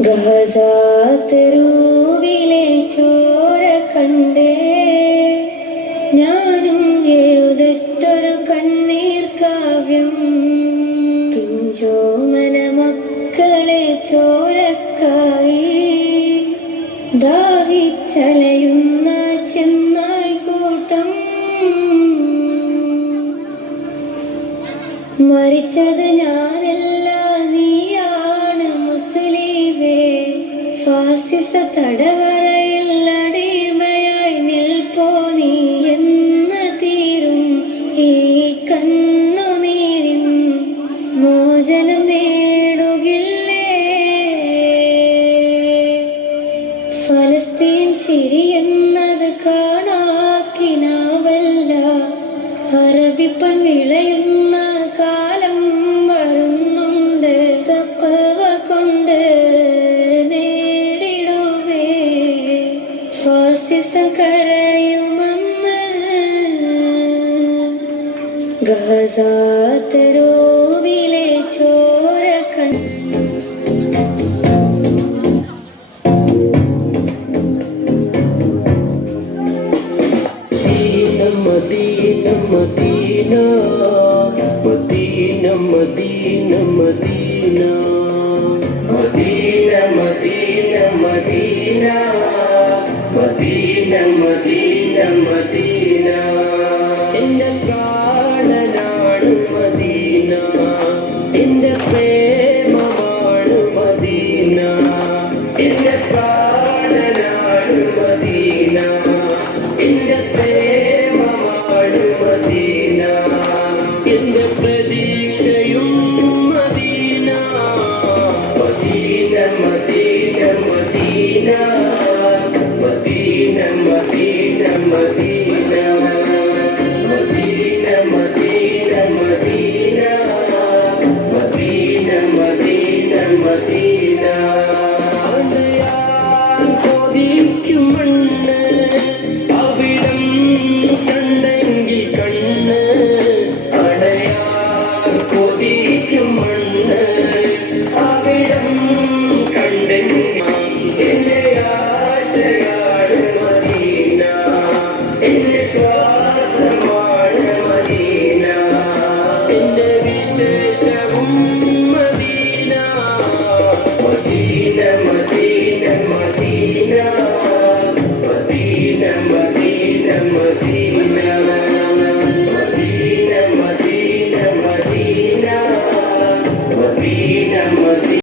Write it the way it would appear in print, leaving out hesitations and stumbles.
ഗസാതെരുവിലെ ചോര കണ്ടേ ഞാനും എഴുതിട്ടൊരു കണ്ണീർ കാവ്യം. പിഞ്ചോമന മക്കളെ ചോരക്കായി ദാഹിച്ചലയുന്ന ചെന്നായി കൂട്ടം. മരിച്ചത് ഞാനല്ല നീയാണ് മുസ്ലിമേ. ഫാസിസ തടവറയിൽ അടിമയായി നിൽപ്പോ നീ എന്ന് തീരും ഈ കണ്ണുനീരിൻ മോചനം നേടുകില്ലേ. ഫലസ്തീൻ ചിരിയെന്നത് കാണാക്കിനാവല്ല. അറബിപ്പൻ വിളയുന്ന കാലം വരുന്നുണ്ട്. തഖ്വ കൊണ്ട് നേടിടുവേ ഫാസിസം കരയുമെന്ന്. ഗസാതെരുവിലെ ചോര കണ്ട് Medina Medina Medina Medina Medina Medina Medina Medina Medina Medina Medina എന്റെ പ്രാണനാണ് മദീന. എന്റെ പ്രേമമാണ് മദീന. എന്റെ പ്രാണനാണ് മദീന. എന്റെ പ്രേമമാണ് മദീന. എന്റെ പ്രതീക്ഷയും Medina. Medina Medina Medina Medina Medina Medina Medina Medina Medina Medina Medina Medina.